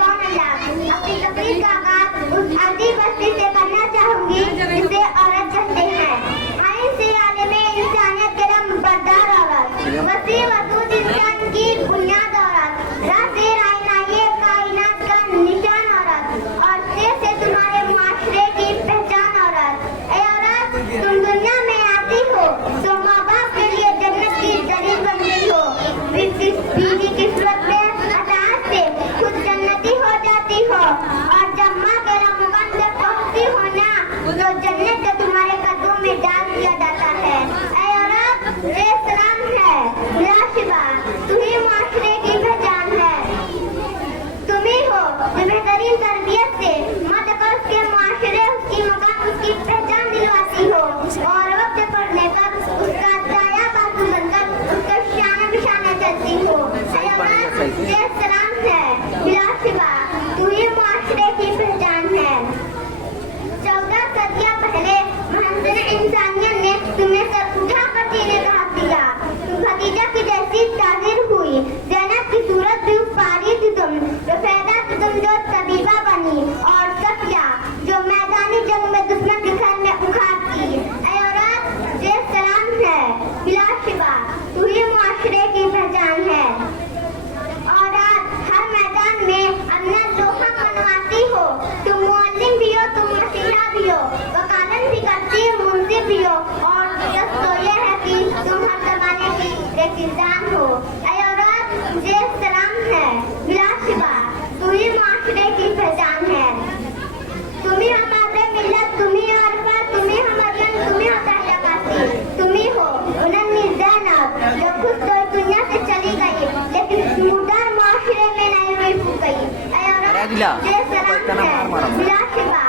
अपनी तकरीर का आगाज उस अर्जी बस्ती से करना चाहूंगी जिसे औरत कहते हैं। आइन से आलिमे इंसानियत के बरदार औरत, वसी वजूद इंसान की बुनियाद औरत, राज़े आईनाए कायनात का निशान औरत, और से तुम्हारे माशरे की पहचान औरत। ऐ औरत, तुम दुनिया में आती हो तो माँ बाप के लिए जन्नत की दलील बन गई हो। बीवी की सूरत में अताअत से खुद जन्नती हो जाती हो, और जब माँ के रमज़ान तक पहुँचती हो ना तो जन्नत को तुम्हारे कदमों में डाल दिया जाता है। ऐ औरत, ये सलाम है बिलाशिबा, तू ही माशरे की पहचान है। तुम ही हो जो बेहतरीन तरबियत से मर्द को उसके माशरे, उसकी मकान, उसकी पहचान दिलवाती हो, और वक्त पड़ने पर उसका दाया बाजू बनकर उसका शान बिशाने चलती हो। ऐ औरत, ये सलाम है बिलाशिबा, तू ही माशरे की पहचान है। 14 सदियां पहले महंजर इंसानियत ने तुम्हें सर उठा कर जीने का हक दिया। तुम खदीजा की जैसी ताहिर हुई, ज़ैनब की सूरत भी पारी थी तुम, रुफैदा से तुम जो तबीबा बनी, और सफिया जो मैदानी जंग में दुश्मन के घर में उखाड़ती। ऐ औरत, ये सलाम है बिलाशिबा, तू ही माशरे की पहचान है। और आज हर मैदान में अपना लोहा मनवाती हो, तुम मुअल्लिम भी हो, तुम मसीहा भी हो, वकालत भी करती हो, मुंसिफ भी हो, और तो ये है कि तुम हर जमाने की एक इंसान हो। ऐ औरत, ये सलाम है बिलाशिबा, तू ही माशरे की पहचान है। तुम ही हमारे मिल्लत, तुम ही अरफा, तुम ही मरियम, तुम ही ताहिरा कासी, तुम ही हो उन्नत ज़ैनब जो खुद तो दुनिया से चली गई लेकिन मुर्दार माशरे में नहीं हुई फूक गई। ऐ औरत, ये सलाम है बिलाशिबा,